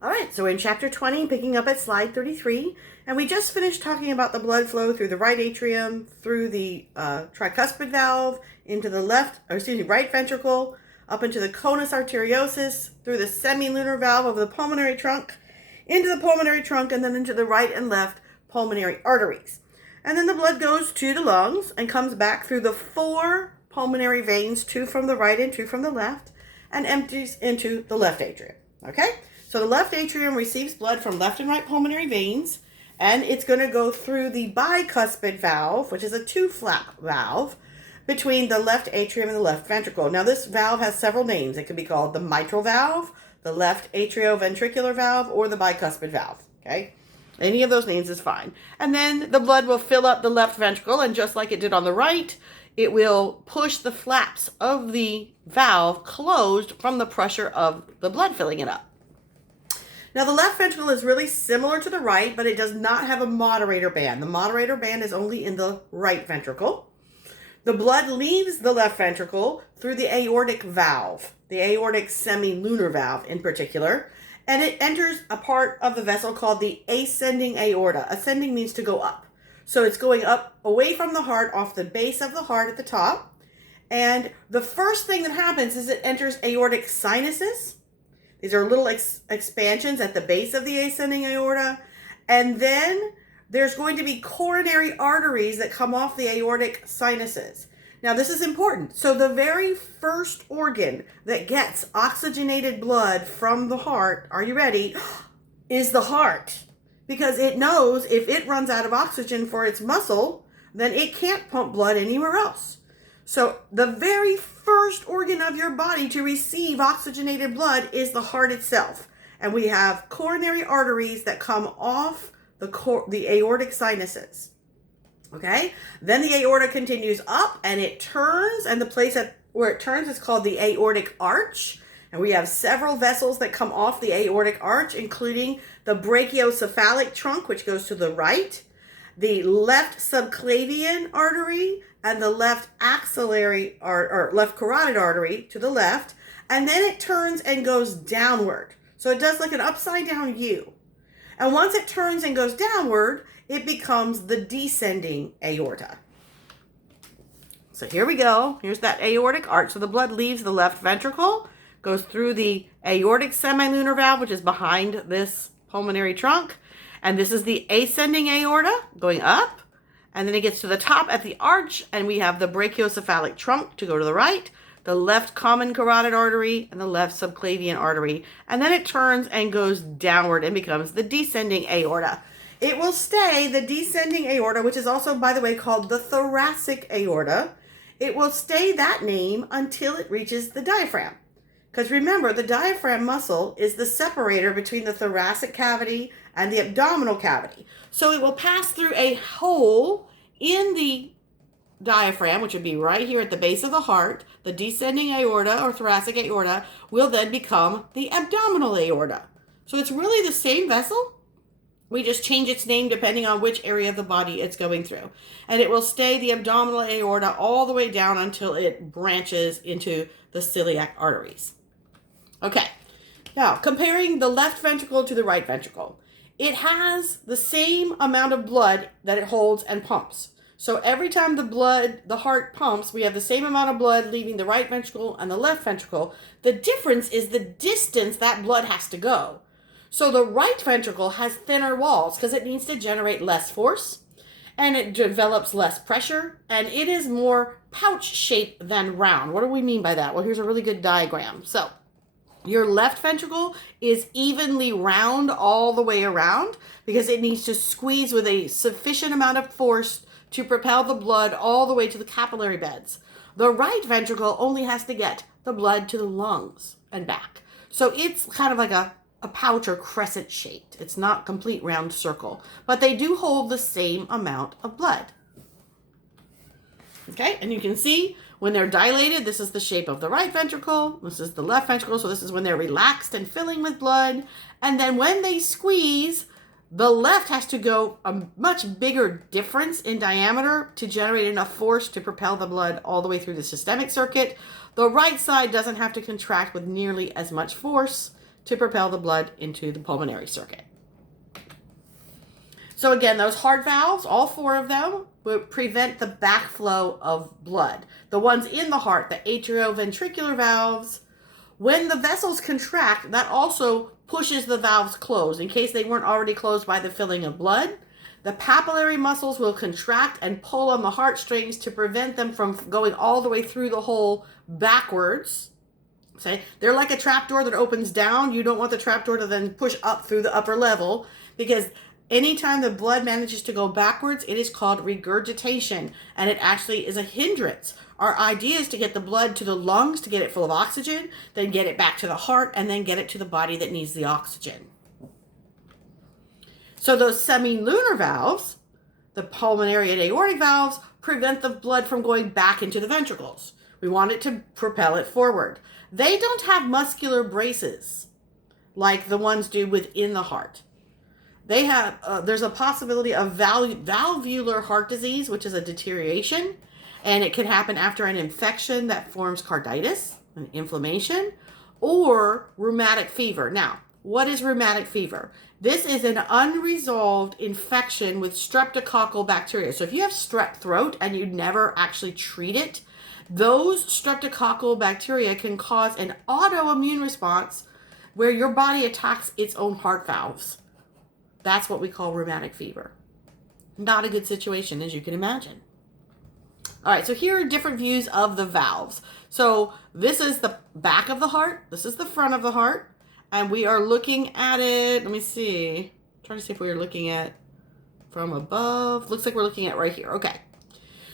All right, so we're in chapter 20, picking up at slide 33, and we just finished talking about the blood flow through the right atrium, through the tricuspid valve, into the right ventricle, up into the conus arteriosus, through the semilunar valve of the pulmonary trunk, into the pulmonary trunk, and then into the right and left pulmonary arteries. And then the blood goes to the lungs and comes back through the 4 pulmonary veins, 2 from the right and 2 from the left, and empties into the left atrium. Okay? So the left atrium receives blood from left and right pulmonary veins, and it's going to go through the bicuspid valve, which is a 2-flap valve, between the left atrium and the left ventricle. Now this valve has several names. It could be called the mitral valve, the left atrioventricular valve, or the bicuspid valve. Okay? Any of those names is fine. And then the blood will fill up the left ventricle, and just like it did on the right, it will push the flaps of the valve closed from the pressure of the blood filling it up. Now, the left ventricle is really similar to the right, but it does not have a moderator band. The moderator band is only in the right ventricle. The blood leaves the left ventricle through the aortic valve, the aortic semilunar valve in particular, and it enters a part of the vessel called the ascending aorta. Ascending means to go up. So it's going up away from the heart, off the base of the heart at the top. And the first thing that happens is it enters aortic sinuses. These are little expansions at the base of the ascending aorta. And then there's going to be coronary arteries that come off the aortic sinuses. Now, this is important. So the very first organ that gets oxygenated blood from the heart, are you ready, is the heart. Because it knows if it runs out of oxygen for its muscle, then it can't pump blood anywhere else. So the very first organ of your body to receive oxygenated blood is the heart itself. And we have coronary arteries that come off the aortic sinuses. Okay? Then the aorta continues up and it turns, and the place where it turns is called the aortic arch. And we have several vessels that come off the aortic arch, including the brachiocephalic trunk, which goes to the right, the left subclavian artery, and the left axillary or left carotid artery to the left, and then it turns and goes downward. So it does like an upside down U. And once it turns and goes downward, it becomes the descending aorta. So here we go. Here's that aortic arch. So the blood leaves the left ventricle, goes through the aortic semilunar valve, which is behind this pulmonary trunk, and this is the ascending aorta going up. And then it gets to the top at the arch, and we have the brachiocephalic trunk to go to the right, the left common carotid artery, and the left subclavian artery. And then it turns and goes downward and becomes the descending aorta. It will stay the descending aorta, which is also, by the way, called the thoracic aorta. It will stay that name until it reaches the diaphragm. Because remember, the diaphragm muscle is the separator between the thoracic cavity and the abdominal cavity. So it will pass through a hole in the diaphragm, which would be right here at the base of the heart. The descending aorta or thoracic aorta will then become the abdominal aorta. So it's really the same vessel. We just change its name depending on which area of the body it's going through. And it will stay the abdominal aorta all the way down until it branches into the celiac arteries. Okay, now comparing the left ventricle to the right ventricle. It has the same amount of blood that it holds and pumps. So every time the heart pumps, we have the same amount of blood leaving the right ventricle and the left ventricle. The difference is the distance that blood has to go. So the right ventricle has thinner walls because it needs to generate less force, and it develops less pressure, and it is more pouch-shaped than round. What do we mean by that? Well, here's a really good diagram. So your left ventricle is evenly round all the way around because it needs to squeeze with a sufficient amount of force to propel the blood all the way to the capillary beds. The right ventricle only has to get the blood to the lungs and back. So it's kind of like a pouch or crescent shaped. It's not complete round circle, but they do hold the same amount of blood. Okay, and you can see when they're dilated, this is the shape of the right ventricle, this is the left ventricle, so this is when they're relaxed and filling with blood. And then when they squeeze, the left has to go a much bigger difference in diameter to generate enough force to propel the blood all the way through the systemic circuit. The right side doesn't have to contract with nearly as much force to propel the blood into the pulmonary circuit. So again, those heart valves, all 4 of them, would prevent the backflow of blood. The ones in the heart, the atrioventricular valves, when the vessels contract, that also pushes the valves closed in case they weren't already closed by the filling of blood. The papillary muscles will contract and pull on the heartstrings to prevent them from going all the way through the hole backwards. Okay? They're like a trapdoor that opens down. You don't want the trapdoor to then push up through the upper level, because anytime the blood manages to go backwards, it is called regurgitation, and it actually is a hindrance. Our idea is to get the blood to the lungs, to get it full of oxygen, then get it back to the heart, and then get it to the body that needs the oxygen. So those semilunar valves, the pulmonary and aortic valves, prevent the blood from going back into the ventricles. We want it to propel it forward. They don't have muscular braces like the ones do within the heart. They have, there's a possibility of valvular heart disease, which is a deterioration, and it can happen after an infection that forms carditis, an inflammation, or rheumatic fever. Now, what is rheumatic fever? This is an unresolved infection with streptococcal bacteria. So if you have strep throat and you never actually treat it, those streptococcal bacteria can cause an autoimmune response where your body attacks its own heart valves. That's what we call rheumatic fever. Not a good situation, as you can imagine. All right, so here are different views of the valves. So this is the back of the heart. This is the front of the heart. And we are looking at it. Let me see. I'm trying to see if we are looking at from above. Looks like we're looking at right here. Okay.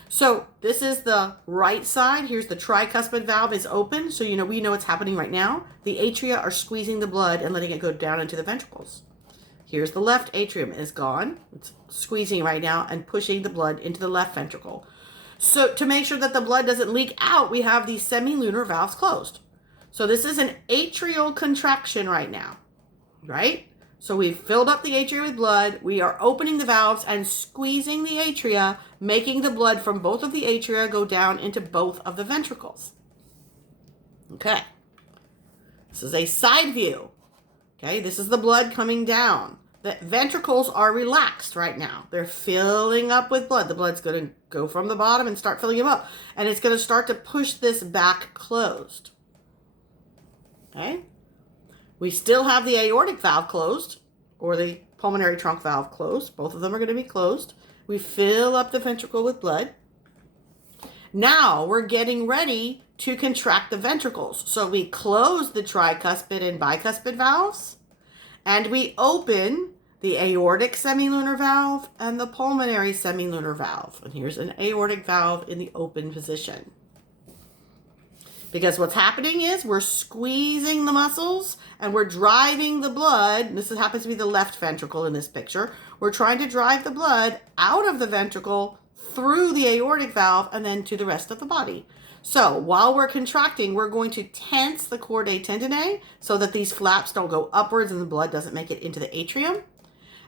So this is the right side. Here's the tricuspid valve is open. So we know what's happening right now. The atria are squeezing the blood and letting it go down into the ventricles. Here's the left atrium is gone. It's squeezing right now and pushing the blood into the left ventricle. So to make sure that the blood doesn't leak out, we have these semilunar valves closed. So this is an atrial contraction right now, right? So we've filled up the atria with blood. We are opening the valves and squeezing the atria, making the blood from both of the atria go down into both of the ventricles. Okay. This is a side view. Okay, this is the blood coming down. The ventricles are relaxed right now. They're filling up with blood. The blood's going to go from the bottom and start filling them up. And it's going to start to push this back closed. Okay? We still have the aortic valve closed, or the pulmonary trunk valve closed. Both of them are going to be closed. We fill up the ventricle with blood. Now we're getting ready to contract the ventricles. So we close the tricuspid and bicuspid valves, and we open the aortic semilunar valve and the pulmonary semilunar valve. And here's an aortic valve in the open position. Because what's happening is we're squeezing the muscles and we're driving the blood. This happens to be the left ventricle in this picture. We're trying to drive the blood out of the ventricle through the aortic valve and then to the rest of the body. So while we're contracting, we're going to tense the chordae tendineae so that these flaps don't go upwards and the blood doesn't make it into the atrium.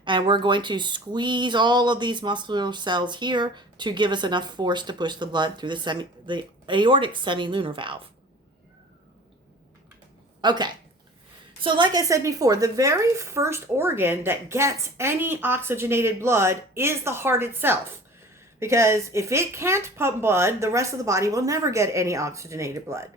And we're going to squeeze all of these muscular cells here to give us enough force to push the blood through the aortic semilunar valve. Okay, so like I said before, the very first organ that gets any oxygenated blood is the heart itself. Because if it can't pump blood, the rest of the body will never get any oxygenated blood.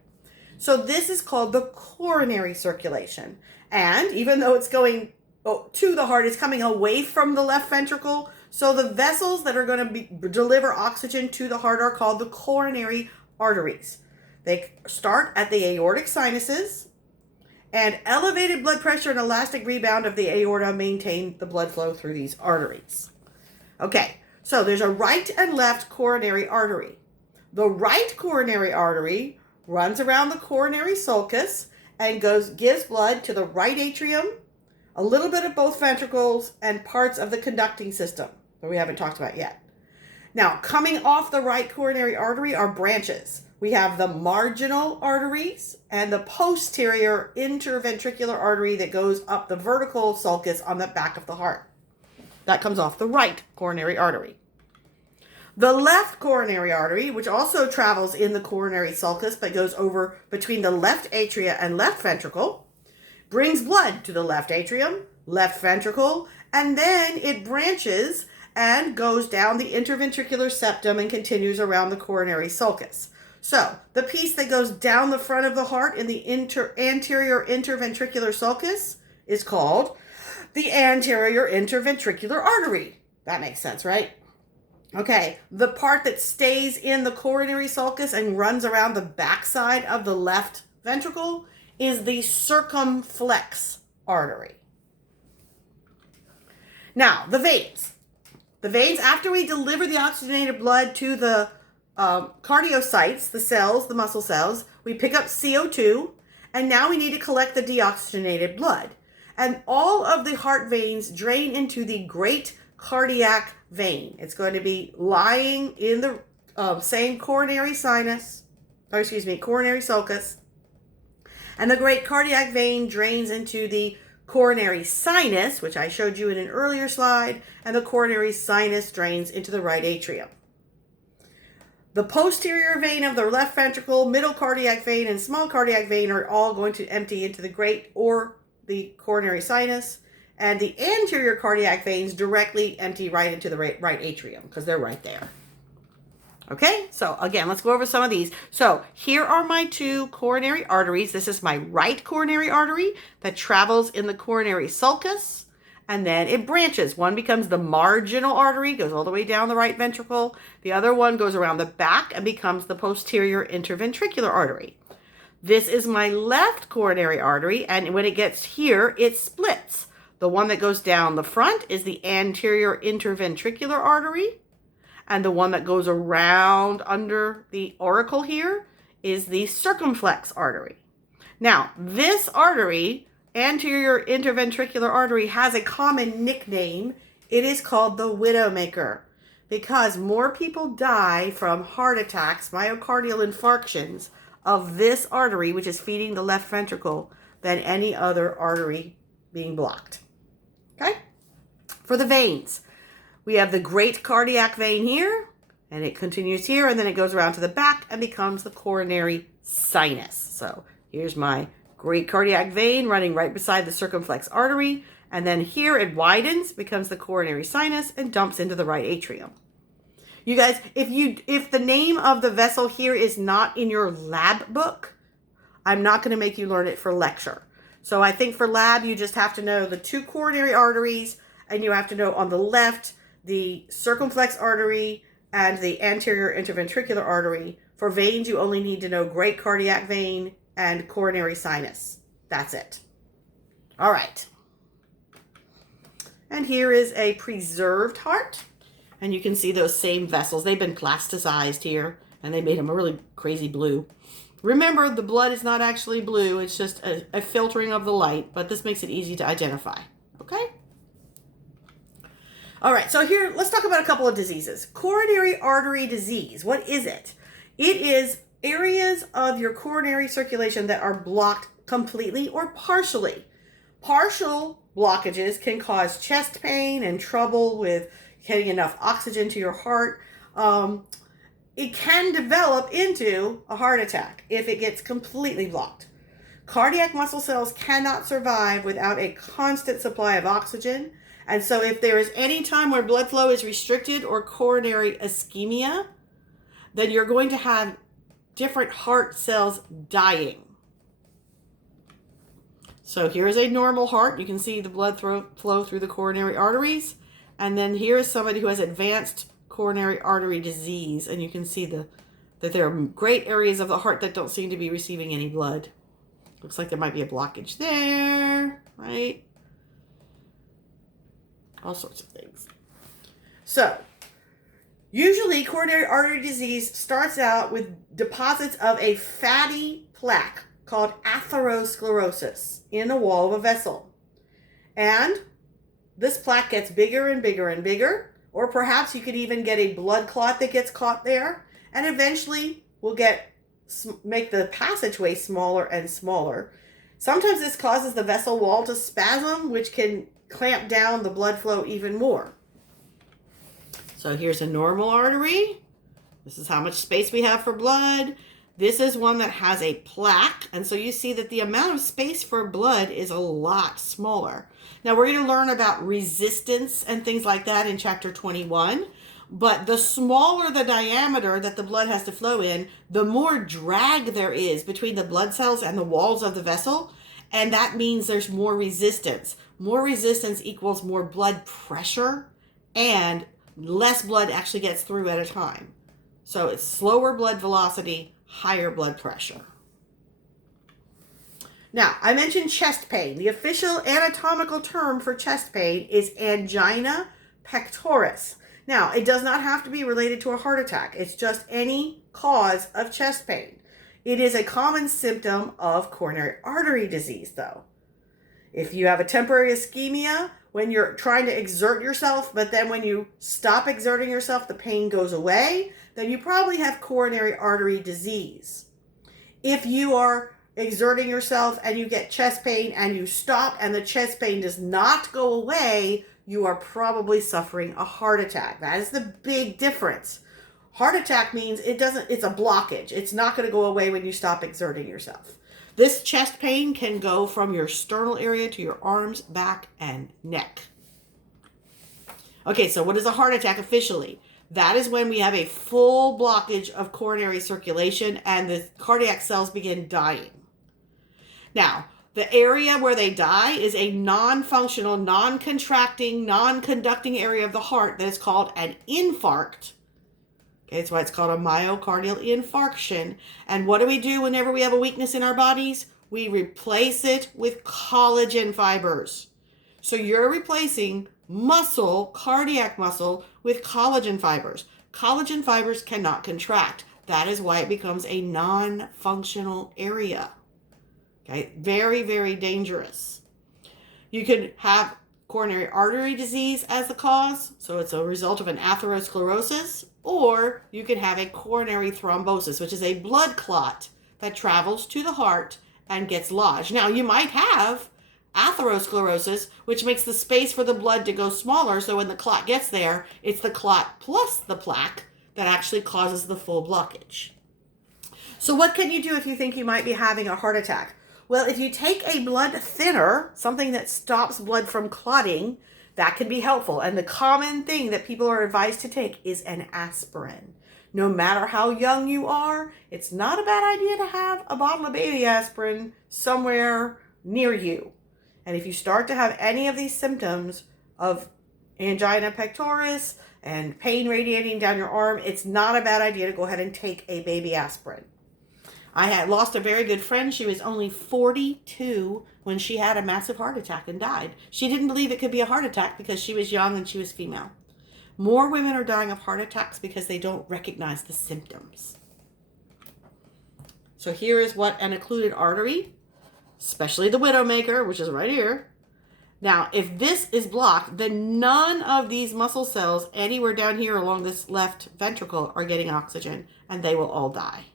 So this is called the coronary circulation. And even though it's going to the heart, it's coming away from the left ventricle. So the vessels that are going to deliver oxygen to the heart are called the coronary arteries. They start at the aortic sinuses, and elevated blood pressure and elastic rebound of the aorta maintain the blood flow through these arteries. Okay, so there's a right and left coronary artery. The right coronary artery runs around the coronary sulcus and gives blood to the right atrium, a little bit of both ventricles, and parts of the conducting system that we haven't talked about yet. Now, coming off the right coronary artery are branches. We have the marginal arteries and the posterior interventricular artery that goes up the vertical sulcus on the back of the heart. That comes off the right coronary artery. The left coronary artery, which also travels in the coronary sulcus but goes over between the left atria and left ventricle, brings blood to the left atrium, left ventricle, and then it branches and goes down the interventricular septum and continues around the coronary sulcus. So the piece that goes down the front of the heart in the anterior interventricular sulcus is called the anterior interventricular artery. That makes sense, right? Okay, the part that stays in the coronary sulcus and runs around the backside of the left ventricle is the circumflex artery. Now, the veins. The veins, after we deliver the oxygenated blood to the cardiocytes, the cells, the muscle cells, we pick up CO2, and now we need to collect the deoxygenated blood. And all of the heart veins drain into the great cardiac vein. It's going to be lying in the same coronary sulcus. And the great cardiac vein drains into the coronary sinus, which I showed you in an earlier slide, and the coronary sinus drains into the right atrium. The posterior vein of the left ventricle, middle cardiac vein, and small cardiac vein are all going to empty into the great or the coronary sinus, and the anterior cardiac veins directly empty right into the right atrium because they're right there. Okay, so again, let's go over some of these. So here are my two coronary arteries. This is my right coronary artery that travels in the coronary sulcus, and then it branches. One becomes the marginal artery, goes all the way down the right ventricle. The other one goes around the back and becomes the posterior interventricular artery. This is my left coronary artery, and when it gets here, it splits. The one that goes down the front is the anterior interventricular artery, and the one that goes around under the auricle here is the circumflex artery. Now, this artery, anterior interventricular artery, has a common nickname. It is called the widowmaker because more people die from heart attacks, myocardial infarctions of this artery, which is feeding the left ventricle, than any other artery being blocked. Okay? For the veins, we have the great cardiac vein here, and it continues here, and then it goes around to the back and becomes the coronary sinus. So here's my great cardiac vein running right beside the circumflex artery, and then here it widens, becomes the coronary sinus, and dumps into the right atrium. You guys, if the name of the vessel here is not in your lab book, I'm not going to make you learn it for lecture. So I think for lab, you just have to know the two coronary arteries, and you have to know on the left the circumflex artery and the anterior interventricular artery. For veins, you only need to know great cardiac vein and coronary sinus. That's it. All right. And here is a preserved heart. And you can see those same vessels. They've been plasticized here, and they made them a really crazy blue. Remember, the blood is not actually blue. It's just a filtering of the light, but this makes it easy to identify. Okay? All right, so here, let's talk about a couple of diseases. Coronary artery disease, what is it? It is areas of your coronary circulation that are blocked completely or partially. Partial blockages can cause chest pain and trouble with getting enough oxygen to your heart. It can develop into a heart attack if it gets completely blocked. Cardiac muscle cells cannot survive without a constant supply of oxygen. And so if there is any time where blood flow is restricted or coronary ischemia, then you're going to have different heart cells dying. So here's a normal heart. You can see the blood flow through the coronary arteries. And then here is somebody who has advanced coronary artery disease. And you can see that there are great areas of the heart that don't seem to be receiving any blood. Looks like there might be a blockage there, right? All sorts of things. So, usually coronary artery disease starts out with deposits of a fatty plaque called atherosclerosis in the wall of a vessel. And this plaque gets bigger and bigger and bigger, or perhaps you could even get a blood clot that gets caught there, and eventually will make the passageway smaller and smaller. Sometimes this causes the vessel wall to spasm, which can clamp down the blood flow even more. So here's a normal artery. This is how much space we have for blood. This is one that has a plaque, and so you see that the amount of space for blood is a lot smaller. Now we're going to learn about resistance and things like that in chapter 21, but the smaller the diameter that the blood has to flow in, the more drag there is between the blood cells and the walls of the vessel, and that means there's more resistance. More resistance equals more blood pressure, and less blood actually gets through at a time. So it's slower blood velocity, higher blood pressure. Now, I mentioned chest pain. The official anatomical term for chest pain is angina pectoris. Now, it does not have to be related to a heart attack. It's just any cause of chest pain. It is a common symptom of coronary artery disease, though. If you have a temporary ischemia, when you're trying to exert yourself, but then when you stop exerting yourself, the pain goes away, then you probably have coronary artery disease. If you are exerting yourself and you get chest pain and you stop and the chest pain does not go away, you are probably suffering a heart attack. That is the big difference. Heart attack means it's a blockage. It's not going to go away when you stop exerting yourself. This chest pain can go from your sternal area to your arms, back, and neck. Okay, so what is a heart attack officially? That is when we have a full blockage of coronary circulation and the cardiac cells begin dying. Now, the area where they die is a non-functional, non-contracting, non-conducting area of the heart that is called an infarct. Okay, that's why it's called a myocardial infarction. And what do we do whenever we have a weakness in our bodies? We replace it with collagen fibers. So you're replacing muscle, cardiac muscle, with collagen fibers. Collagen fibers cannot contract. That is why it becomes a non-functional area. Okay, very, very dangerous. You could have coronary artery disease as the cause, so it's a result of an atherosclerosis, or you can have a coronary thrombosis, which is a blood clot that travels to the heart and gets lodged. Now, you might have atherosclerosis, which makes the space for the blood to go smaller, so when the clot gets there, it's the clot plus the plaque that actually causes the full blockage. So what can you do if you think you might be having a heart attack? Well, if you take a blood thinner, something that stops blood from clotting, that can be helpful. And the common thing that people are advised to take is an aspirin. No matter how young you are, it's not a bad idea to have a bottle of baby aspirin somewhere near you. And if you start to have any of these symptoms of angina pectoris and pain radiating down your arm, it's not a bad idea to go ahead and take a baby aspirin. I had lost a very good friend. She was only 42 when she had a massive heart attack and died. She didn't believe it could be a heart attack because she was young and she was female. More women are dying of heart attacks because they don't recognize the symptoms. So here is what an occluded artery, especially the widowmaker, which is right here. Now, if this is blocked, then none of these muscle cells anywhere down here along this left ventricle are getting oxygen, and they will all die.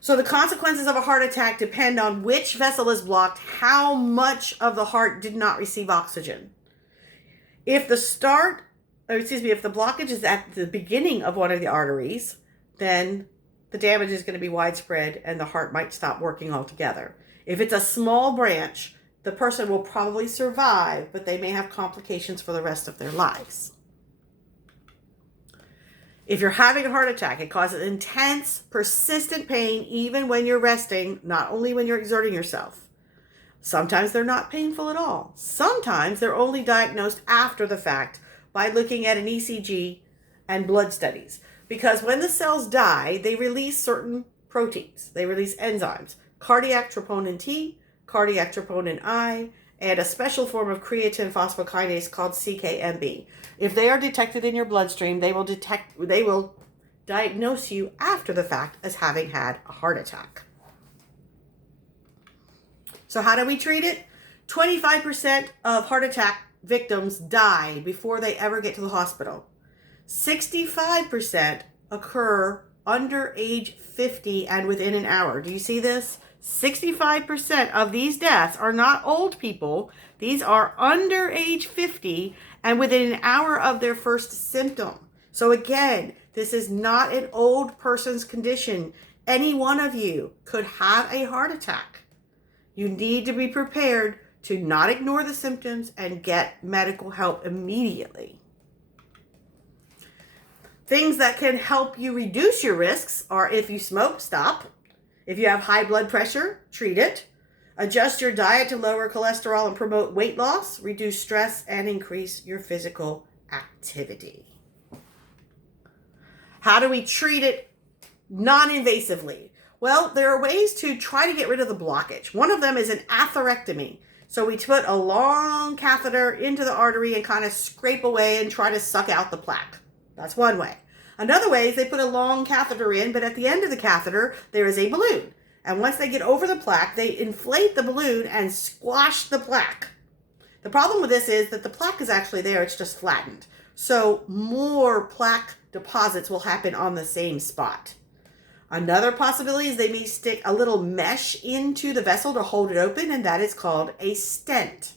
So the consequences of a heart attack depend on which vessel is blocked, how much of the heart did not receive oxygen. If the blockage is at the beginning of one of the arteries, then the damage is going to be widespread and the heart might stop working altogether. If it's a small branch, the person will probably survive, but they may have complications for the rest of their lives. If you're having a heart attack, it causes intense, persistent pain even when you're resting, not only when you're exerting yourself. Sometimes they're not painful at all. Sometimes they're only diagnosed after the fact by looking at an ECG and blood studies. Because when the cells die, they release certain proteins. They release enzymes, cardiac troponin T, cardiac troponin I, and a special form of creatine phosphokinase called CKMB. If they are detected in your bloodstream, they will diagnose you after the fact as having had a heart attack. So how do we treat it? 25% of heart attack victims die before they ever get to the hospital. 65% occur under age 50 and within an hour. Do you see this? 65% of these deaths are not old people. These are under age 50 and within an hour of their first symptom. So again, This is not an old person's condition. Any one of you could have a heart attack. You need to be prepared to not ignore the symptoms and get medical help immediately. Things that can help you reduce your risks are: if you smoke, stop. If you have high blood pressure, treat it. Adjust your diet to lower cholesterol and promote weight loss, reduce stress, and increase your physical activity. How do we treat it non-invasively? Well, there are ways to try to get rid of the blockage. One of them is an atherectomy. So we put a long catheter into the artery and kind of scrape away and try to suck out the plaque. That's one way. Another way is they put a long catheter in, but at the end of the catheter, there is a balloon. And once they get over the plaque, they inflate the balloon and squash the plaque. The problem with this is that the plaque is actually there, it's just flattened. So more plaque deposits will happen on the same spot. Another possibility is they may stick a little mesh into the vessel to hold it open, and that is called a stent.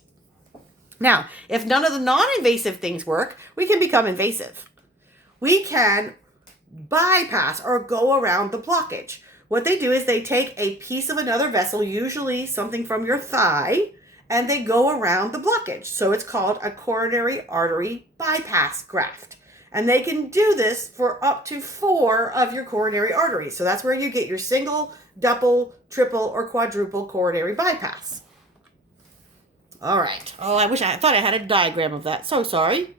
Now, if none of the non-invasive things work, we can become invasive. We can bypass or go around the blockage. What they do is they take a piece of another vessel, usually something from your thigh, and they go around the blockage. So it's called a coronary artery bypass graft. And they can do this for up to 4 of your coronary arteries. So that's where you get your single, double, triple, or quadruple coronary bypass. All right. Oh, I thought I had a diagram of that. So sorry.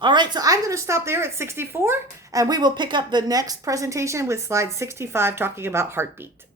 All right, so I'm going to stop there at 64, and we will pick up the next presentation with slide 65 talking about heartbeat.